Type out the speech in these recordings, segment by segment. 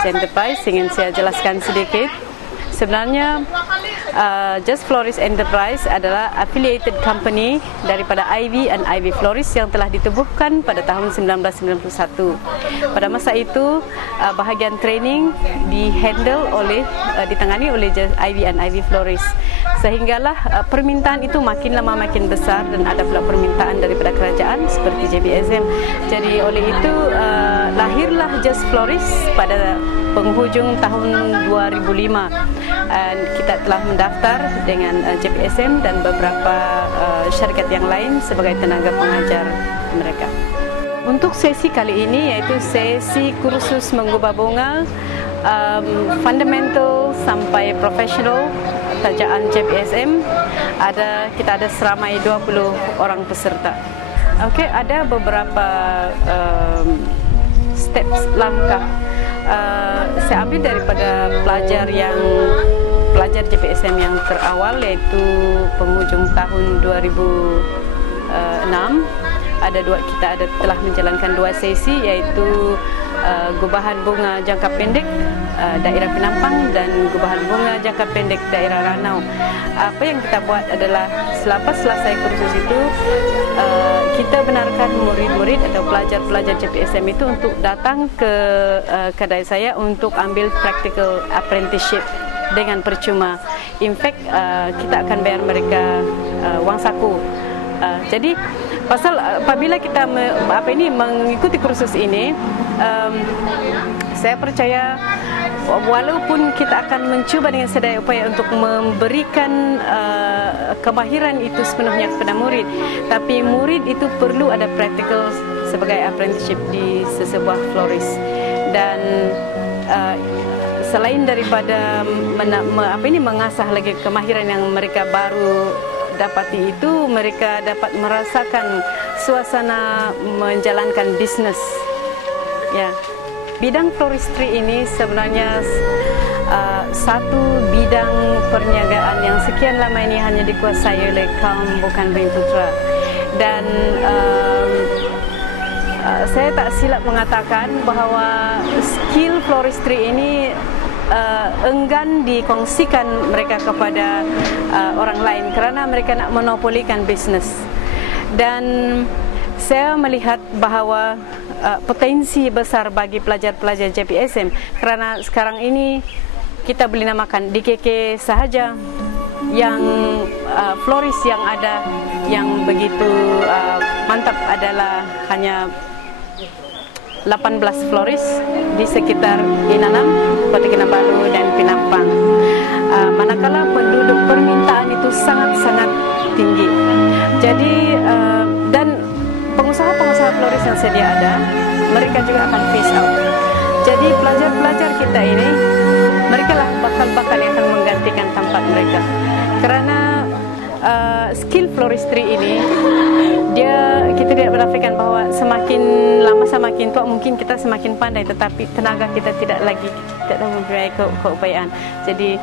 Florist Enterprise, ingin saya jelaskan sedikit. Sebenarnya Just Florist Enterprise adalah affiliated company daripada Ivy and Ivy Florist yang telah ditubuhkan pada tahun 1991. Pada masa itu bahagian training ditangani oleh Ivy and Ivy Florist, sehinggalah permintaan itu makin lama makin besar dan ada pula permintaan daripada kerajaan seperti JPSM. Jadi oleh itu lahirlah Just Florist pada penghujung tahun 2005. Kita telah mendaftar dengan JPSM dan beberapa syarikat yang lain sebagai tenaga pengajar mereka. Untuk sesi kali ini yaitu sesi kursus mengubah bunga fundamental sampai professional tajaan JPSM. Kita ada seramai 20 orang peserta. Okey, ada beberapa steps langkah. Saya ambil daripada pelajar JPSM yang terawal, yaitu penghujung tahun 2006. Kita telah menjalankan 2 sesi, yaitu gubahan bunga jangka pendek daerah Penampang dan gubahan bunga jangka pendek daerah Ranau. Apa yang kita buat adalah selepas selesai kursus itu, kita benarkan murid-murid atau pelajar-pelajar JPSM itu untuk datang ke kedai saya untuk ambil practical apprenticeship dengan percuma. In fact, kita akan bayar mereka wang saku. Jadi apabila kita mengikuti kursus ini, saya percaya walaupun kita akan mencuba dengan sedaya upaya untuk memberikan kemahiran itu sepenuhnya kepada murid, tapi murid itu perlu ada practical sebagai apprenticeship di sesebuah florist. Dan selain daripada mengasah lagi kemahiran yang mereka baru dapati itu, mereka dapat merasakan suasana menjalankan bisnes. Ya, bidang floristry ini sebenarnya satu bidang perniagaan yang sekian lama ini hanya dikuasai oleh kaum bukan bumi putra. Dan saya tak silap mengatakan bahawa skill floristry ini enggan dikongsikan mereka kepada orang lain kerana mereka nak monopolikan bisnes. Dan saya melihat bahawa potensi besar bagi pelajar-pelajar JPSM kerana sekarang ini kita boleh namakan DKK sahaja yang florist yang ada yang begitu mantap adalah hanya 18 florist di sekitar Inanam, Kota Kinabalu dan Penampang. Manakala penduduk permintaan itu sangat-sangat tinggi. Jadi dan pengusaha-pengusaha florist yang sedia ada, mereka juga akan phase out. Jadi pelajar-pelajar kita ini, mereka lah bakal-bakal yang akan menggantikan tempat mereka. Kerana skill floristry ini, kita tidak menafikan bahawa semakin lama semakin tua mungkin kita semakin pandai, tetapi tenaga kita tidak mempunyai keupayaan. Jadi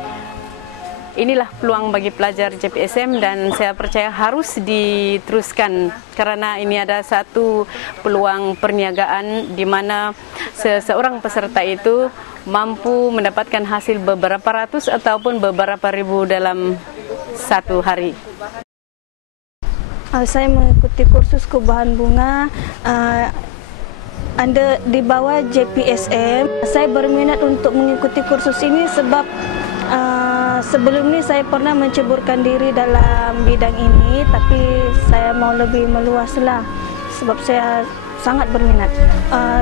inilah peluang bagi pelajar JPSM dan saya percaya harus diteruskan kerana ini ada satu peluang perniagaan di mana seseorang peserta itu mampu mendapatkan hasil beberapa ratus ataupun beberapa ribu dalam satu hari. Saya mengikuti kursus gubahan bunga di bawah JPSM. Saya berminat untuk mengikuti kursus ini sebab sebelum ini saya pernah menceburkan diri dalam bidang ini, tapi saya mau lebih meluaslah sebab saya sangat berminat.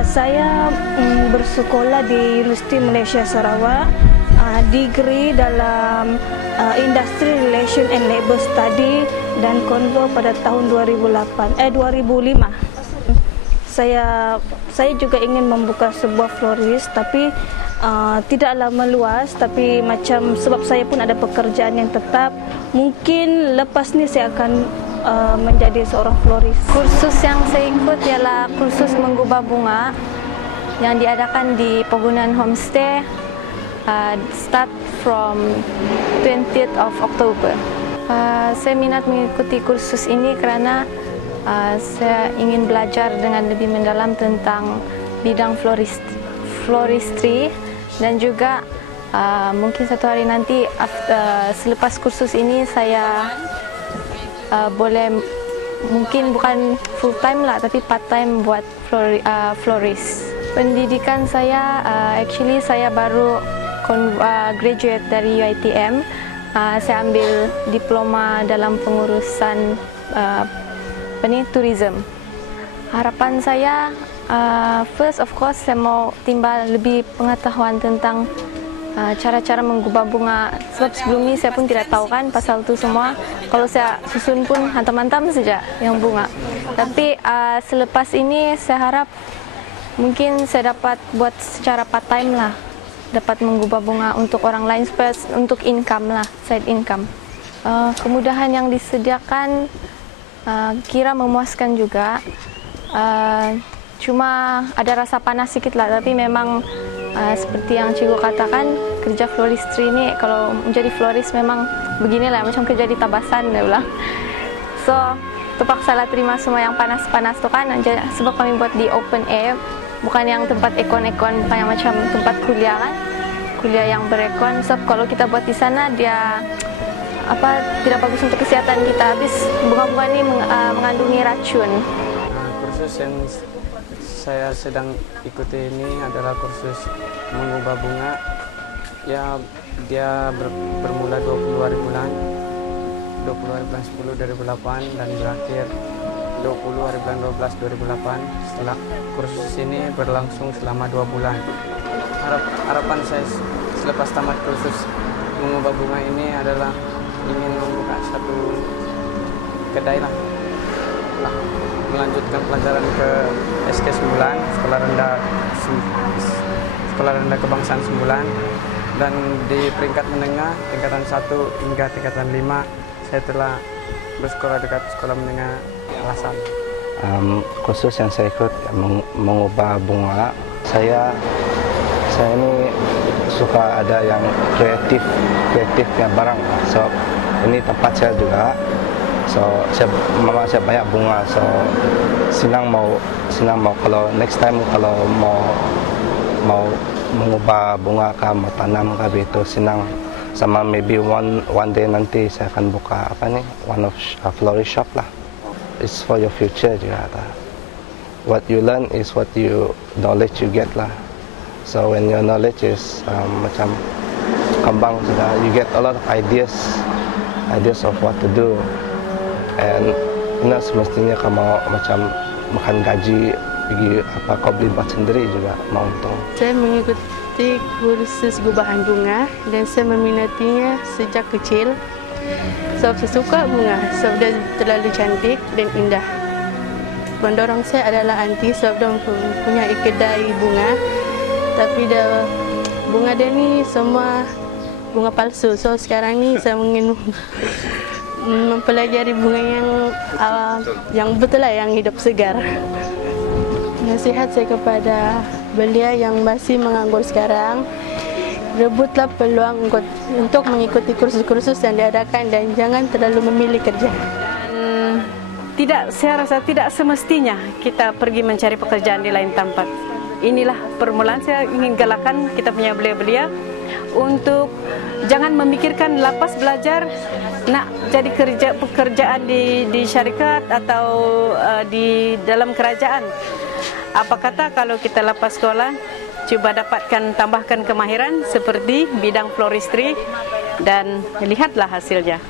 Saya bersekolah di Universiti Malaysia Sarawak, degree dalam Industry Relation and Labour Study dan Convo pada tahun 2005. Saya juga ingin membuka sebuah florist, tapi tidaklah meluas, tapi macam sebab saya pun ada pekerjaan yang tetap, mungkin lepas ni saya akan menjadi seorang florist. Kursus yang saya ikut ialah kursus menggubah bunga yang diadakan di Pegunungan Homestay, start from 20th of October. Saya minat mengikuti kursus ini kerana saya ingin belajar dengan lebih mendalam tentang bidang floristry Dan juga mungkin satu hari nanti selepas kursus ini saya boleh, mungkin bukan full time lah, tapi part time buat florist. Pendidikan saya, actually saya baru graduate dari UiTM. Saya ambil diploma dalam pengurusan tourism. Harapan saya, first of course saya mau timbal lebih pengetahuan tentang cara-cara menggubah bunga, sebab sebelum ini saya pun tidak tahu kan pasal itu semua. Kalau saya susun pun hantam-hantam saja yang bunga. Tapi selepas ini saya harap mungkin saya dapat buat secara part time lah, dapat menggubah bunga untuk orang lain, supaya untuk income lah, side income. Kemudahan yang disediakan kira memuaskan juga. Cuma ada rasa panas sedikit lah, tapi memang seperti yang cikgu katakan, kerja floristry ini kalau menjadi florist memang beginilah, macam kerja di tabasan dia bilang. So terpaksa lah terima semua yang panas-panas tu kan, sebab kami buat di open air, bukan yang tempat ekon-ekon, bukan yang macam tempat kuliah kan, kuliah yang berekon. Sebab kalau kita buat di sana dia tidak bagus untuk kesehatan kita, habis bunga-bunga ini mengandungi racun. Kursus yang saya sedang ikuti ini adalah kursus mengubah bunga. Ya, dia bermula 20 hari bulan 10 2008 dan berakhir 20 hari bulan 12 2008. Setelah kursus ini berlangsung selama 2 bulan. Harapan saya selepas tamat kursus mengubah bunga ini adalah ingin membuka satu kedai lah, melanjutkan pelajaran ke SK 9, Sekolah Rendah Kebangsaan 9, dan di peringkat menengah tingkatan 1 hingga tingkatan 5 saya telah bersekolah dekat sekolah menengah Alasan. Kursus yang saya ikut mengubah bunga, saya ini suka ada yang kreatifnya barang. So ini tempat saya juga. So memang saya banyak bunga. So senang mau kalau next time kalau mau mengubah bunga kah, mau tanam kah, itu senang. Sama maybe one day nanti saya akan buka one of florist shop lah. It's for your future juga. What you learn is what knowledge you get lah. So when your knowledge is macam kembang sudah, you get a lot of ideas of what to do. And semestinya kamu macam makan gaji pergi kau beli buat sendiri juga mau untung. Saya mengikuti kursus gubahan bunga dan saya meminatinya sejak kecil. Sebab saya suka bunga, sebab dia terlalu cantik dan indah. Pendorong saya adalah aunty, sebab dia punya kedai bunga. Tapi bunga dia ni semua bunga palsu. So sekarang ni saya ingin mempelajari bunga yang betul lah, yang hidup segar. Nasihat saya kepada belia yang masih menganggur sekarang, rebutlah peluang untuk mengikuti kursus-kursus yang diadakan dan jangan terlalu memilih kerja. Saya rasa tidak semestinya kita pergi mencari pekerjaan di lain tempat. Inilah permulaan saya ingin galakkan kita punya belia-belia untuk jangan memikirkan lepas belajar nak jadi pekerjaan di syarikat atau di dalam kerajaan. Apa kata kalau kita lepas sekolah cuba tambahkan kemahiran seperti bidang floristry dan lihatlah hasilnya.